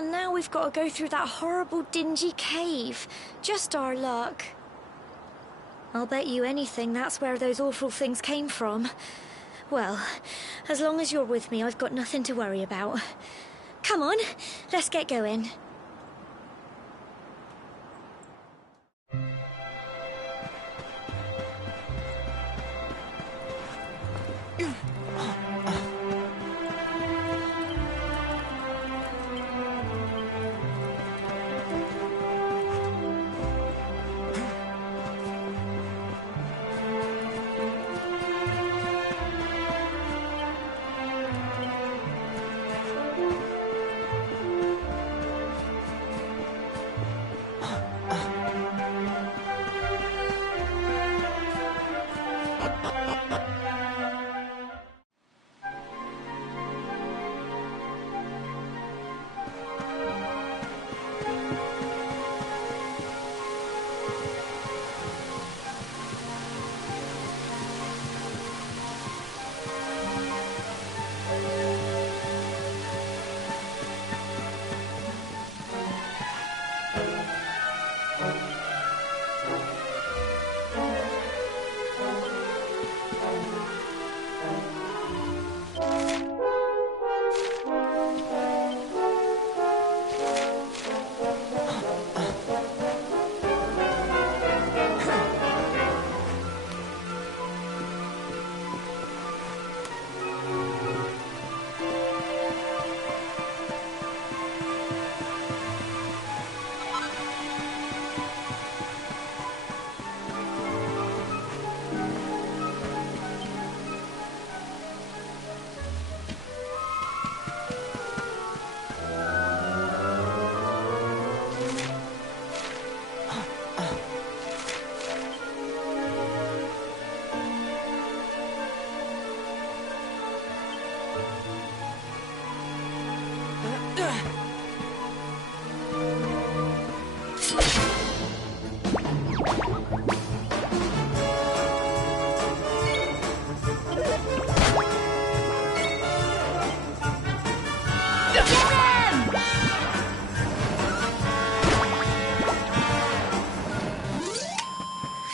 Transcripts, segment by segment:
And now we've got to go through that horrible, dingy cave. Just our luck. I'll bet you anything that's where those awful things came from. Well, as long as you're with me, I've got nothing to worry about. Come on, let's get going.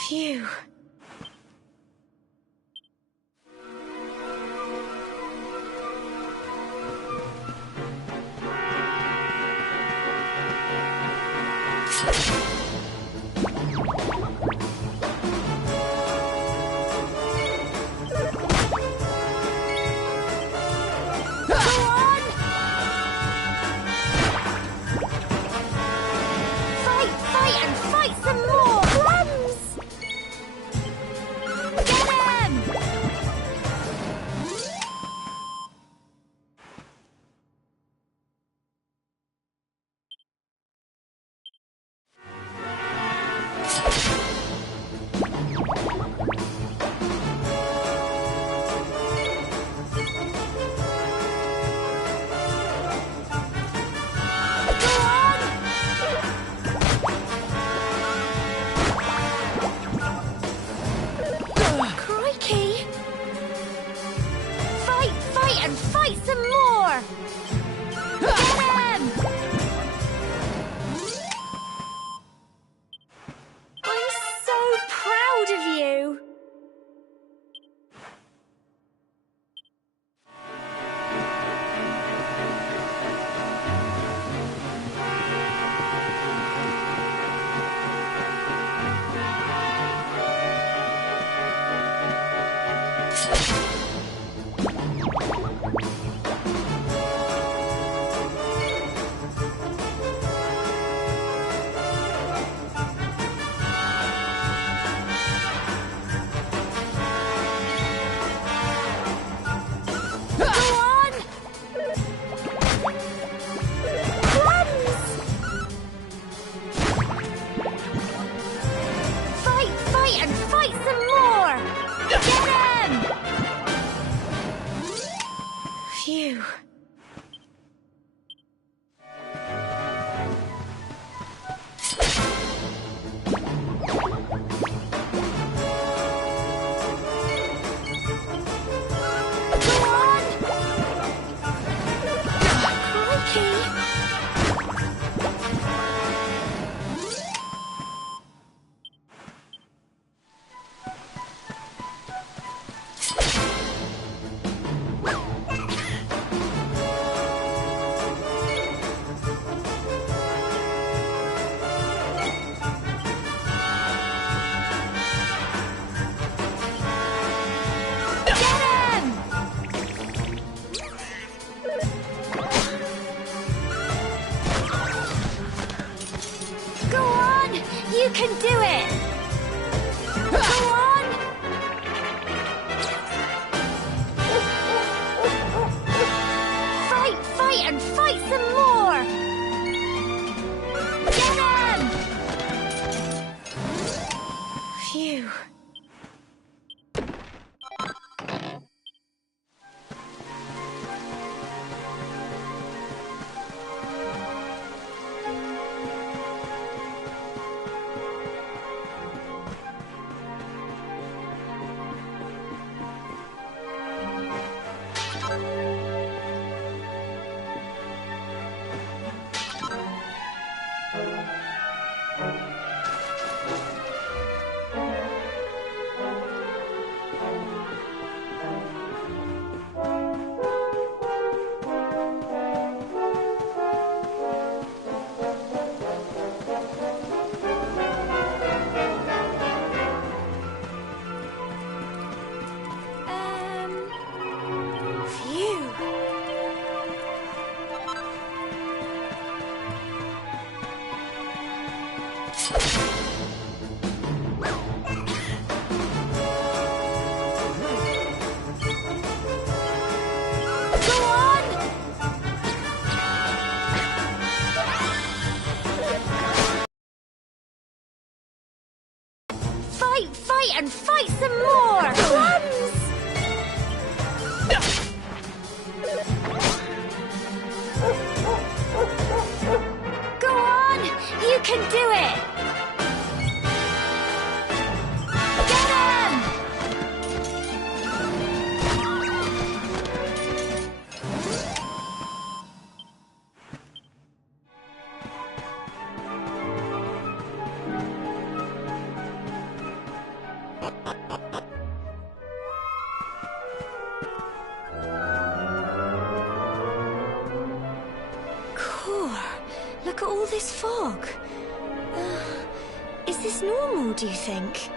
Phew. You can do it! Go on! Fight, fight, and fight some more! Get him! Phew. Phew. Go on! Fight, fight, and fight some more! Crumbs! Go on! You can do it! Get him! Core, look at all this fog. Is this normal, do you think?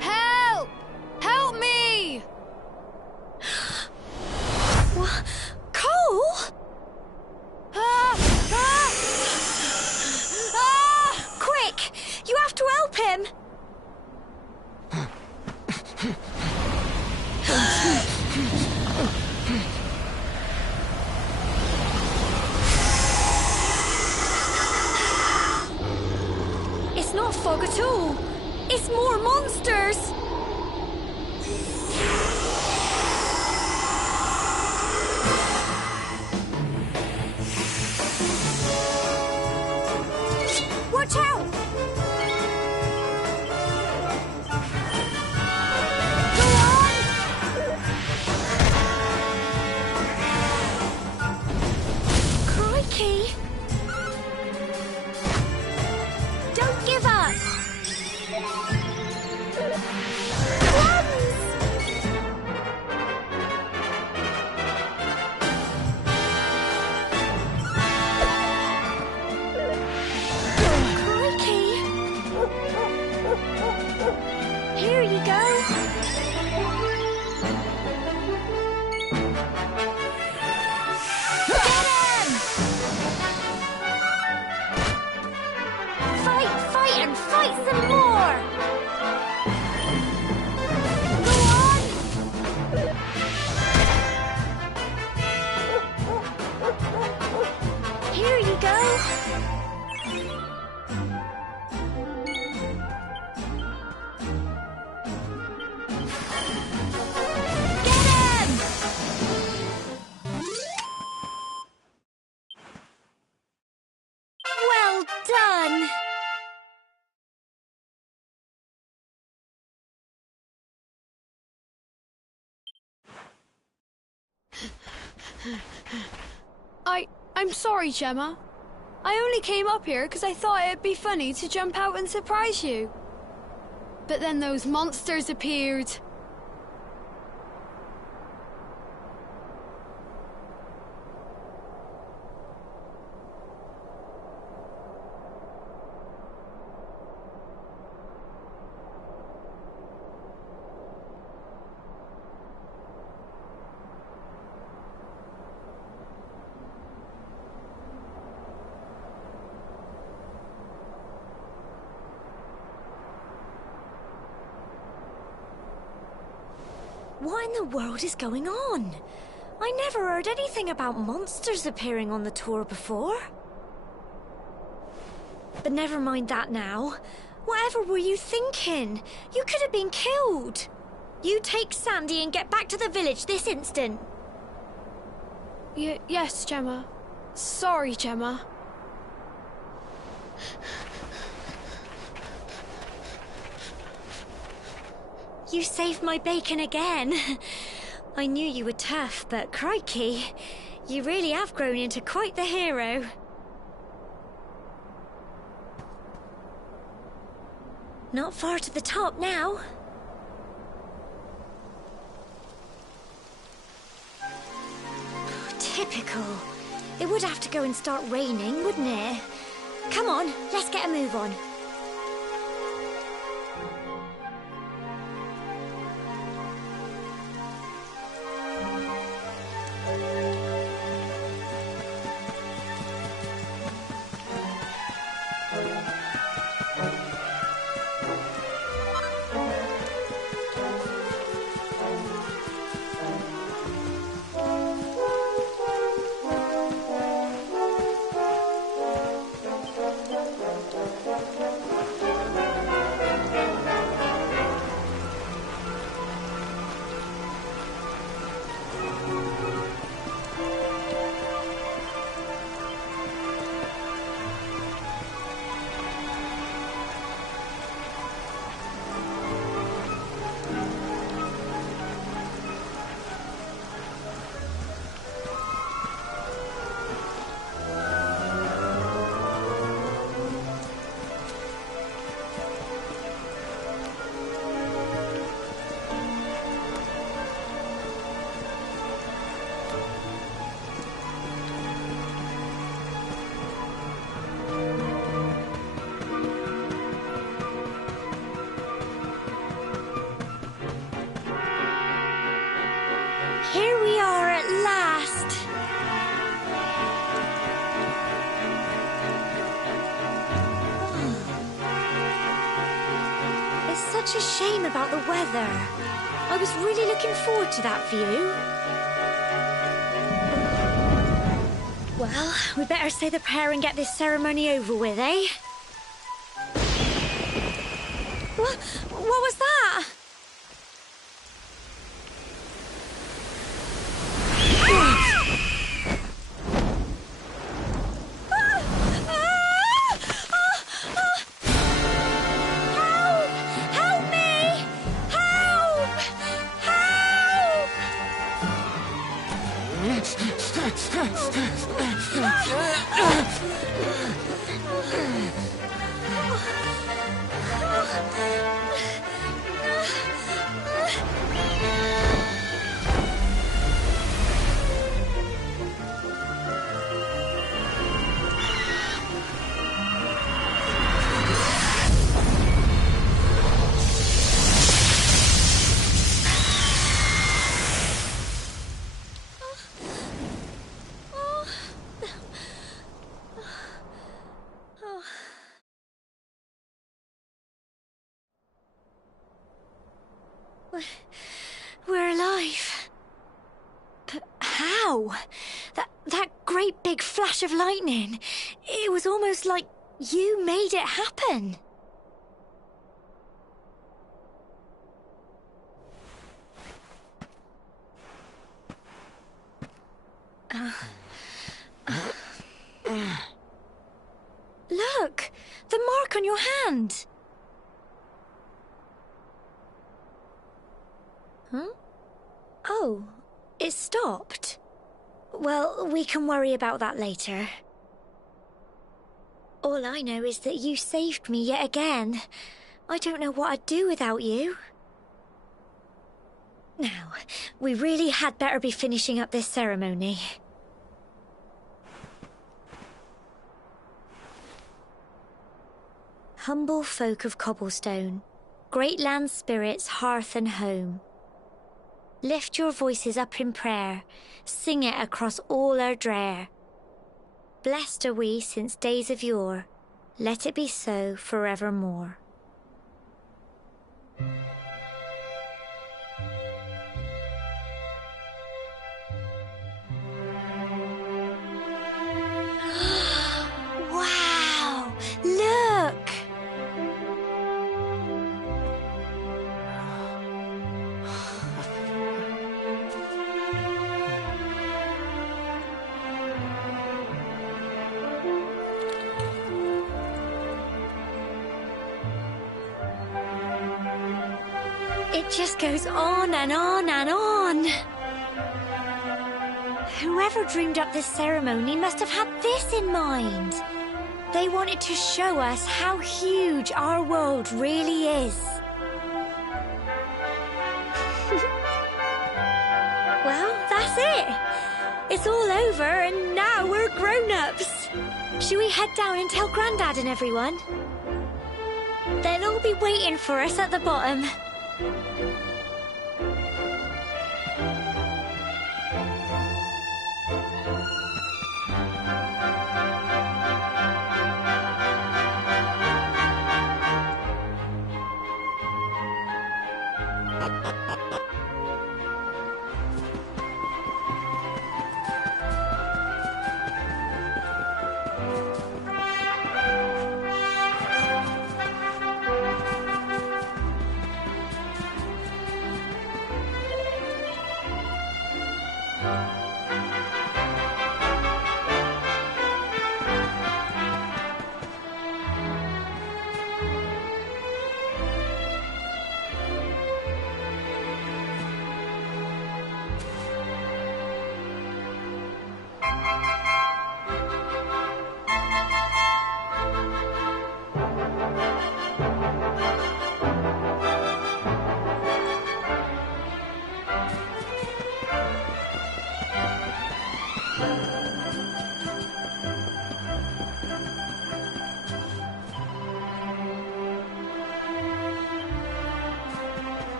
Help! Help me! What? Cole? Ah! Ah! Ah! Quick! You have to help him! It's not fog at all. It's more monsters. Watch out! Go on! Crikey! Don't give up! Crumbs! Crikey! Here you go! Get him! Fight, fight, and fight some more! Go on! Here you go! Get him! Well done! I'm sorry, Gemma. I only came up here because I thought it'd be funny to jump out and surprise you. But then those monsters appeared. in the world is going on? I never heard anything about monsters appearing on the tour before. But never mind that now. Whatever were you thinking? You could have been killed. You take Sandy and get back to the village this instant. Yes, Gemma. Sorry, Gemma. You saved my bacon again. I knew you were tough, but crikey, you really have grown into quite the hero. Not far to the top now. Typical. It would have to go and start raining, wouldn't it? Come on, let's get a move on. Here we are at last. It's such a shame about the weather. I was really looking forward to that view. Well, we better say the prayer and get this ceremony over with, eh? What was that? We're alive. But how? That great big flash of lightning. It was almost like you made it happen. Look! The mark on your hand! Huh? Oh, it stopped. Well, we can worry about that later. All I know is that you saved me yet again. I don't know what I'd do without you. Now, we really had better be finishing up this ceremony. Humble folk of Cobblestone, great land spirits, hearth and home. Lift your voices up in prayer, sing it across all our drear. Blessed are we since days of yore, let it be so forevermore. It just goes on and on and on. Whoever dreamed up this ceremony must have had this in mind. They wanted to show us how huge our world really is. Well, that's it. It's all over and now we're grown-ups. Should we head down and tell Grandad and everyone? They'll all be waiting for us at the bottom.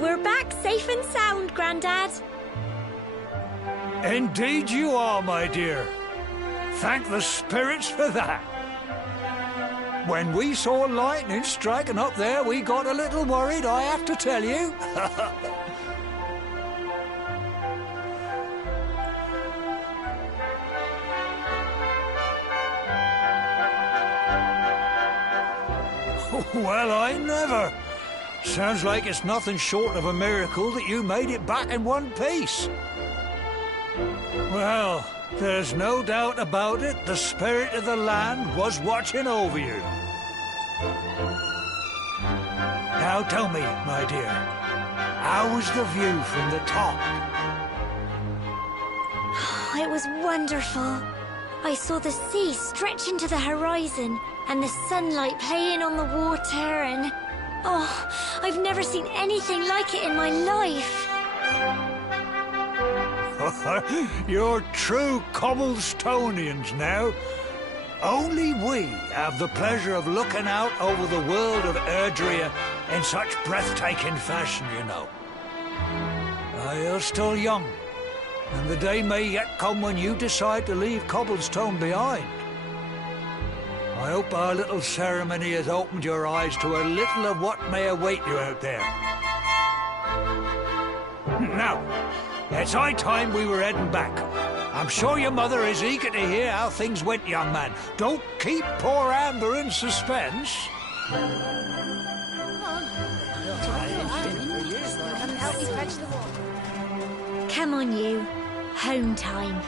We're back safe and sound, Grandad. Indeed you are, my dear. Thank the spirits for that. When we saw lightning striking up there, we got a little worried, I have to tell you. Well, I never. Sounds like it's nothing short of a miracle that you made it back in one piece. Well, there's no doubt about it, the spirit of the land was watching over you. Now tell me, my dear, how was the view from the top? It was wonderful. I saw the sea stretch into the horizon and the sunlight playing on the water and... Oh, I've never seen anything like it in my life. You're true Cobblestonians now. Only we have the pleasure of looking out over the world of Erdrea in such breathtaking fashion, you know. You're still young, and the day may yet come when you decide to leave Cobblestone behind. I hope our little ceremony has opened your eyes to a little of what may await you out there. Now, it's high time we were heading back. I'm sure your mother is eager to hear how things went, young man. Don't keep poor Amber in suspense. Come on, you. Home time.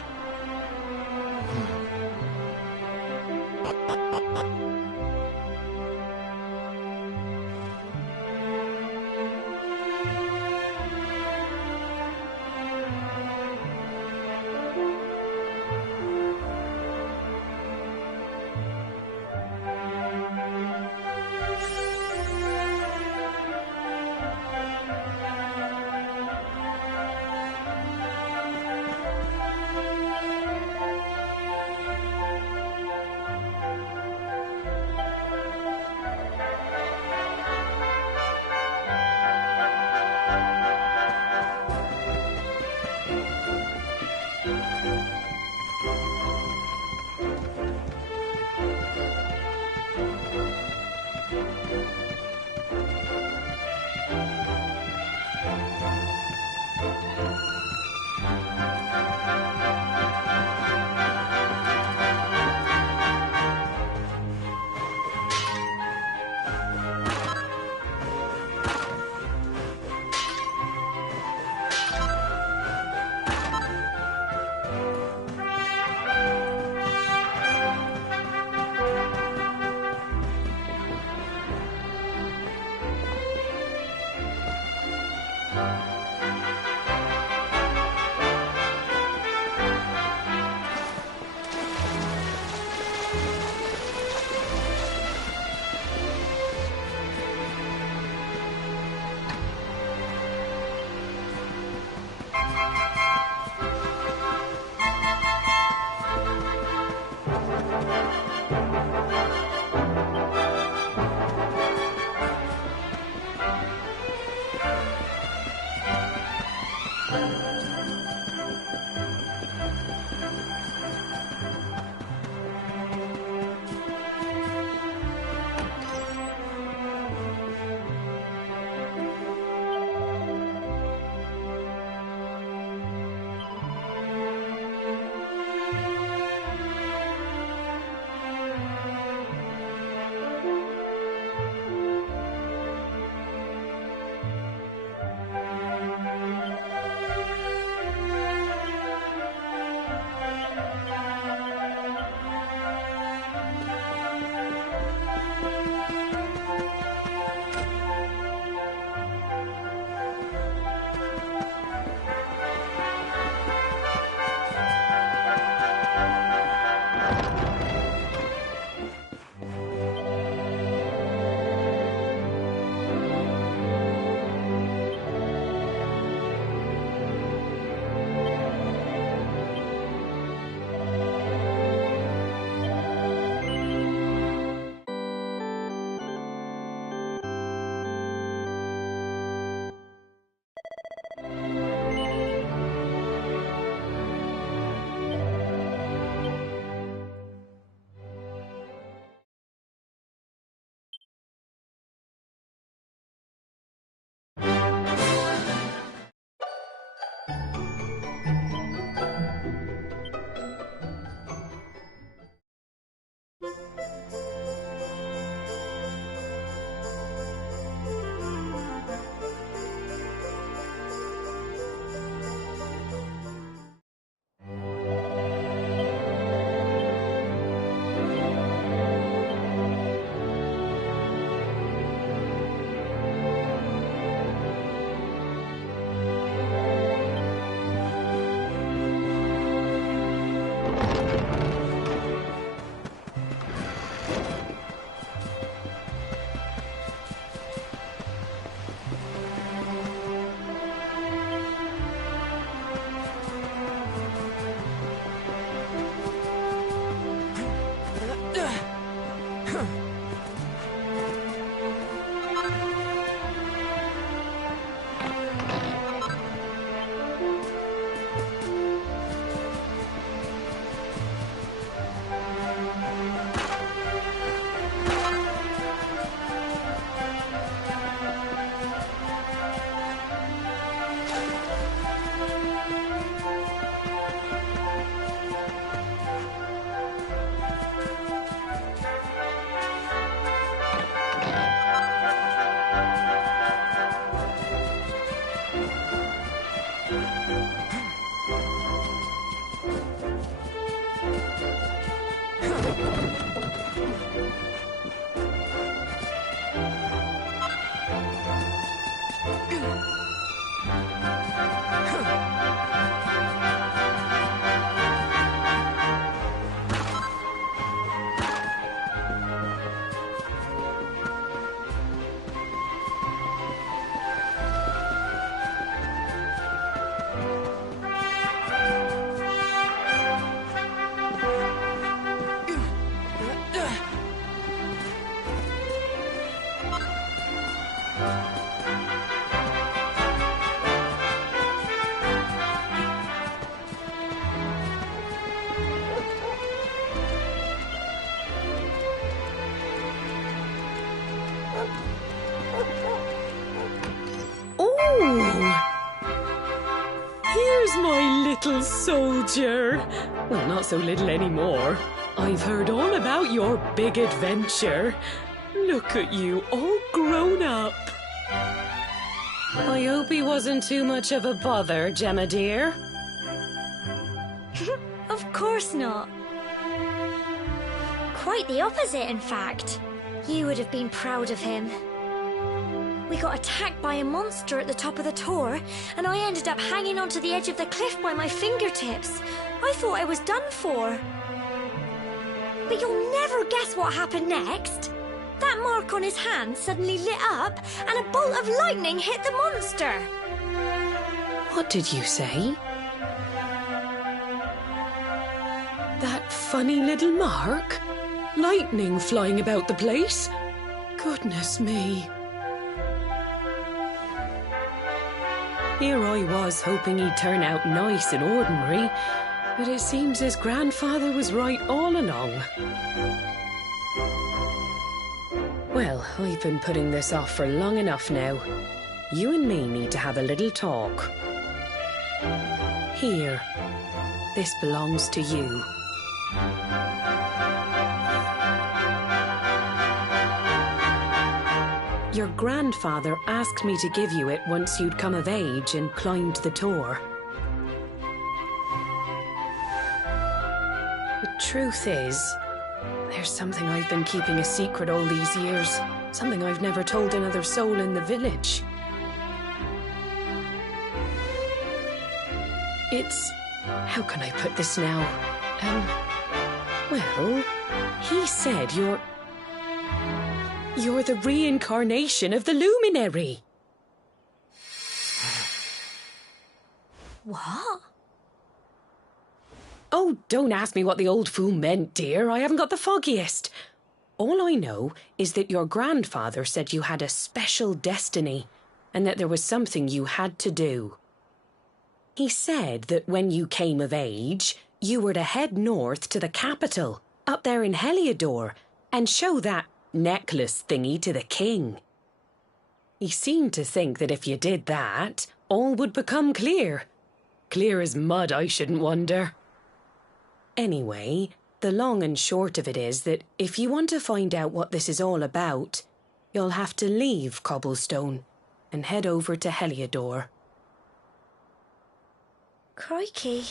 Here's my little soldier. Well, not so little anymore. I've heard all about your big adventure. Look at you, all grown up. I hope he wasn't too much of a bother, Gemma dear. Of course not. Quite the opposite, in fact. You would have been proud of him. We got attacked by a monster at the top of the tor, and I ended up hanging onto the edge of the cliff by my fingertips. I thought I was done for. But you'll never guess what happened next. That mark on his hand suddenly lit up, and a bolt of lightning hit the monster. What did you say? That funny little mark? Lightning flying about the place? Goodness me. Here I was hoping he'd turn out nice and ordinary, but it seems his grandfather was right all along. Well, I've been putting this off for long enough now. You and me need to have a little talk. Here, this belongs to you. Your grandfather asked me to give you it once you'd come of age and climbed the tor. The truth is, there's something I've been keeping a secret all these years. Something I've never told another soul in the village. It's... how can I put this now? Well, he said you're the reincarnation of the Luminary. What? Oh, don't ask me what the old fool meant, dear. I haven't got the foggiest. All I know is that your grandfather said you had a special destiny and that there was something you had to do. He said that when you came of age, you were to head north to the capital, up there in Heliodor, and show that necklace thingy to the king. He seemed to think that if you did that, all would become clear, Clear as mud, I shouldn't wonder. Anyway, the long and short of it is that if you want to find out what this is all about, you'll have to leave Cobblestone and head over to Heliodor. Crikey.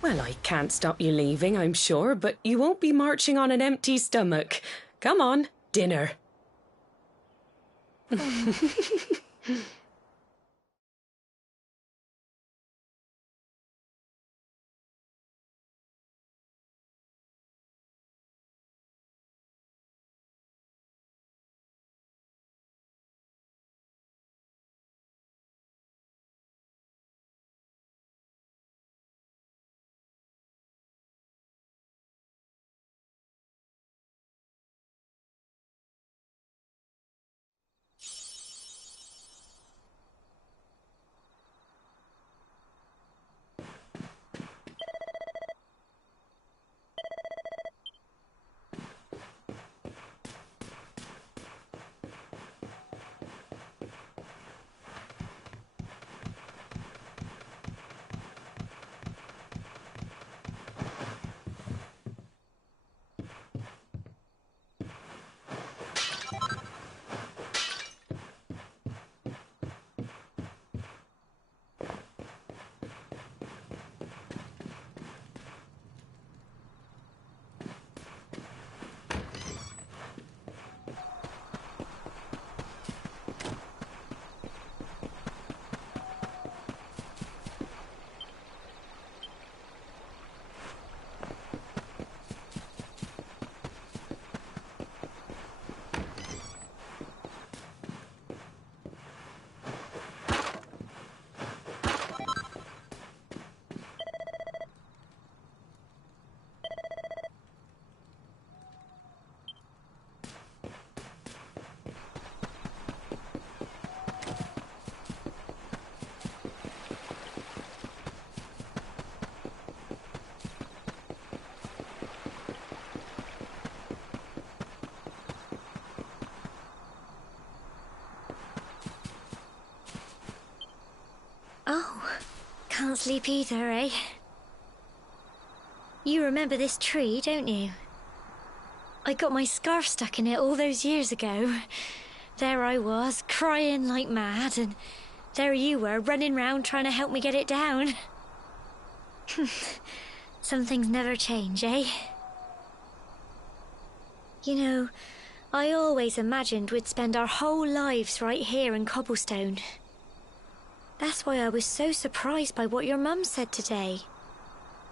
Well, I can't stop you leaving, I'm sure, but you won't be marching on an empty stomach. Come on, dinner. Oh, can't sleep either, eh? You remember this tree, don't you? I got my scarf stuck in it all those years ago. There I was, crying like mad, and there you were, running round trying to help me get it down. Some things never change, eh? You know, I always imagined we'd spend our whole lives right here in Cobblestone. That's why I was so surprised by what your mum said today.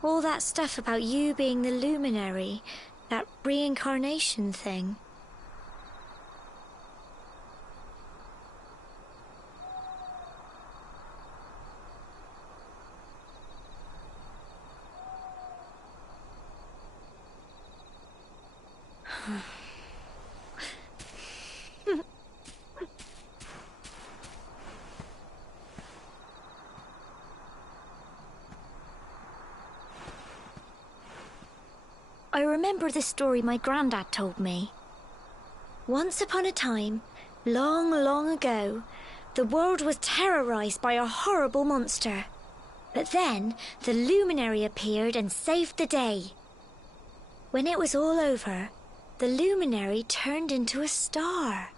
All that stuff about you being the luminary, that reincarnation thing. I remember the story my granddad told me. Once upon a time, long, long ago, the world was terrorized by a horrible monster. But then, the luminary appeared and saved the day. When it was all over, the luminary turned into a star,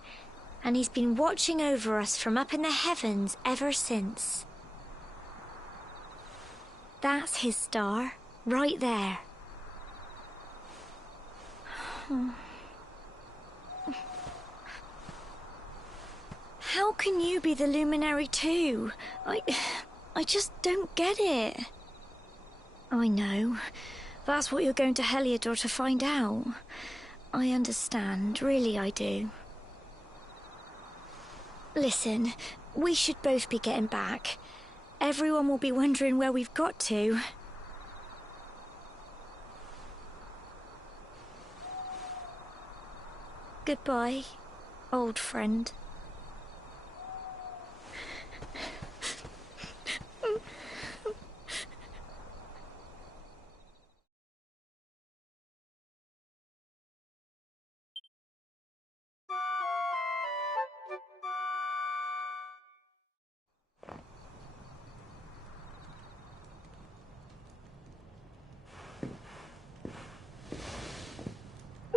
and he's been watching over us from up in the heavens ever since. That's his star, right there. How can you be the luminary too? I just don't get it. I know. That's what you're going to Heliodor to find out. I understand, really I do. Listen, we should both be getting back. Everyone will be wondering where we've got to. Goodbye, old friend.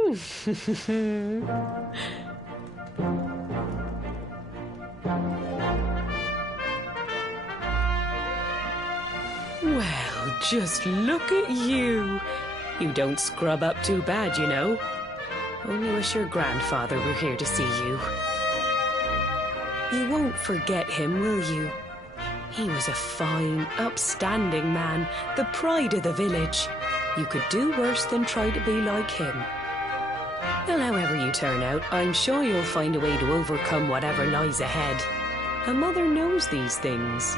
Well, just look at you. You don't scrub up too bad, you know. Only wish your grandfather were here to see you. You won't forget him, will you? He was a fine, upstanding man, the pride of the village. You could do worse than try to be like him. Well, however you turn out, I'm sure you'll find a way to overcome whatever lies ahead. A mother knows these things.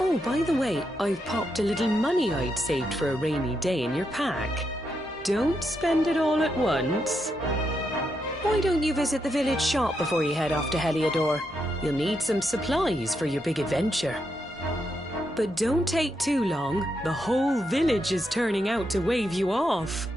Oh, by the way, I've popped a little money I'd saved for a rainy day in your pack. Don't spend it all at once. Why don't you visit the village shop before you head off to Heliodor? You'll need some supplies for your big adventure. But don't take too long. The whole village is turning out to wave you off.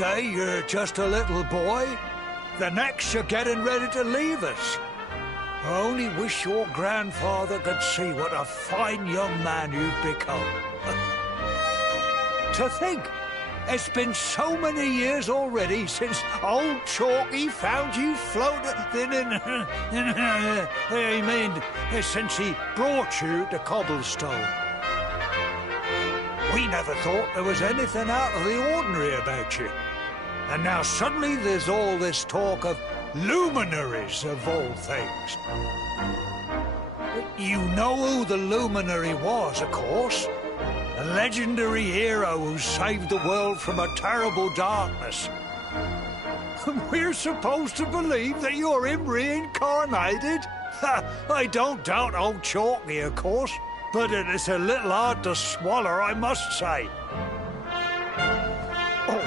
day you're just a little boy, the next you're getting ready to leave us. I only wish your grandfather could see what a fine young man you've become. To think, it's been so many years already since old Chalky found you floating since he brought you to Cobblestone. We never thought there was anything out of the ordinary about you. And now suddenly there's all this talk of luminaries, of all things. You know who the luminary was, of course. A legendary hero who saved the world from a terrible darkness. We're supposed to believe that you're him reincarnated? I don't doubt old Chalky, of course, but it is a little hard to swallow, I must say. Oh,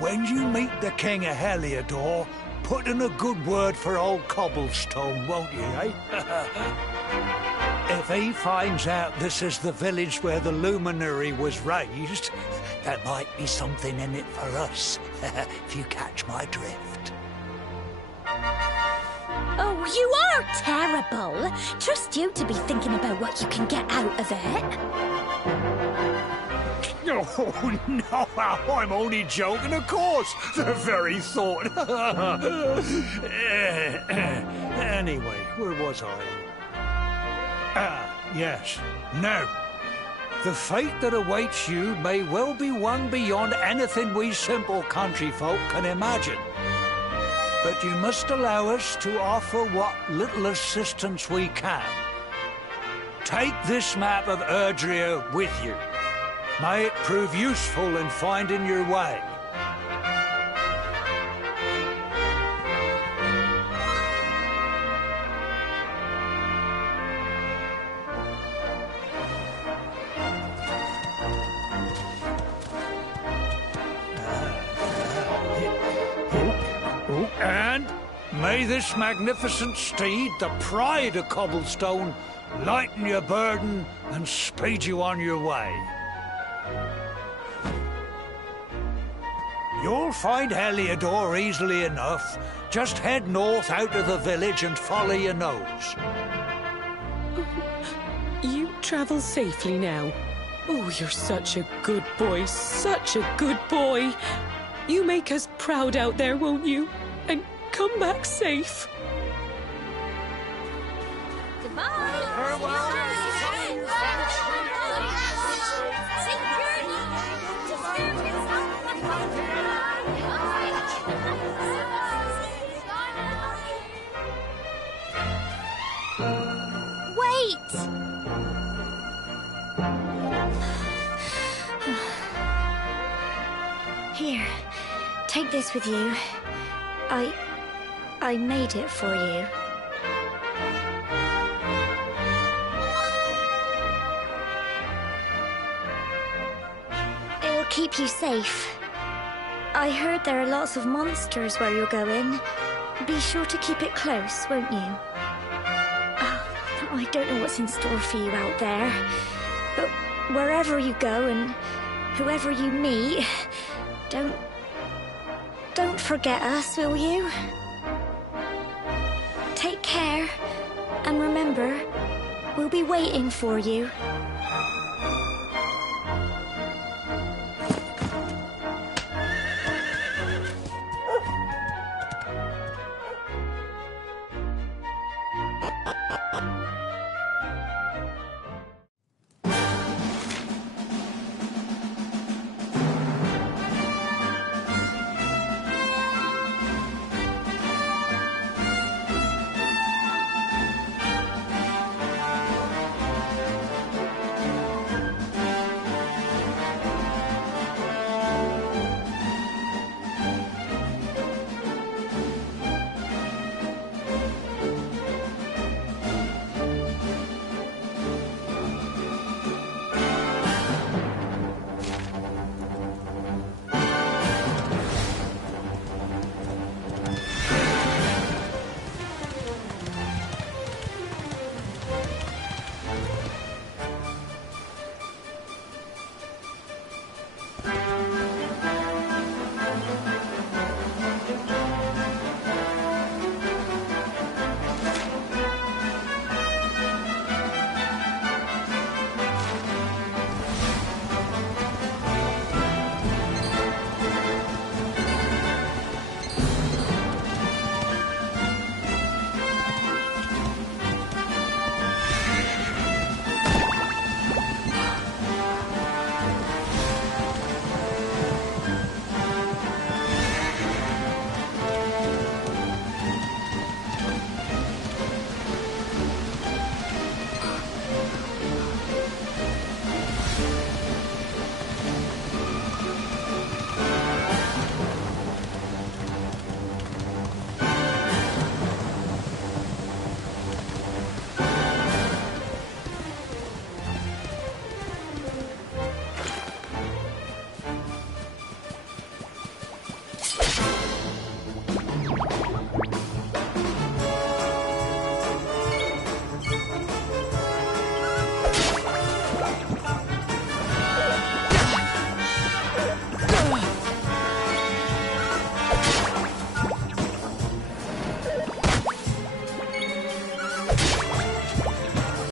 when you meet the King of Heliodor, put in a good word for old Cobblestone, won't you, eh? If he finds out this is the village where the luminary was raised, there might be something in it for us, if you catch my drift. Oh, you are terrible. Trust you to be thinking about what you can get out of it. Oh, no, I'm only joking, of course. The very thought. Anyway, where was I? Yes. Now, the fate that awaits you may well be one beyond anything we simple country folk can imagine. But you must allow us to offer what little assistance we can. Take this map of Erdrea with you. May it prove useful in finding your way. And may this magnificent steed, the pride of Cobblestone, lighten your burden and speed you on your way. You'll find Heliodor easily enough. Just head north out of the village and follow your nose. You travel safely now. Oh, you're such a good boy, such a good boy. You make us proud out there, won't you? And come back safe. Wait! Here, take this with you. I made it for you. It'll keep you safe. I heard there are lots of monsters where you're going. Be sure to keep it close, won't you? Oh, I don't know what's in store for you out there. But wherever you go and whoever you meet, don't forget us, will you? Take care, and remember, we'll be waiting for you.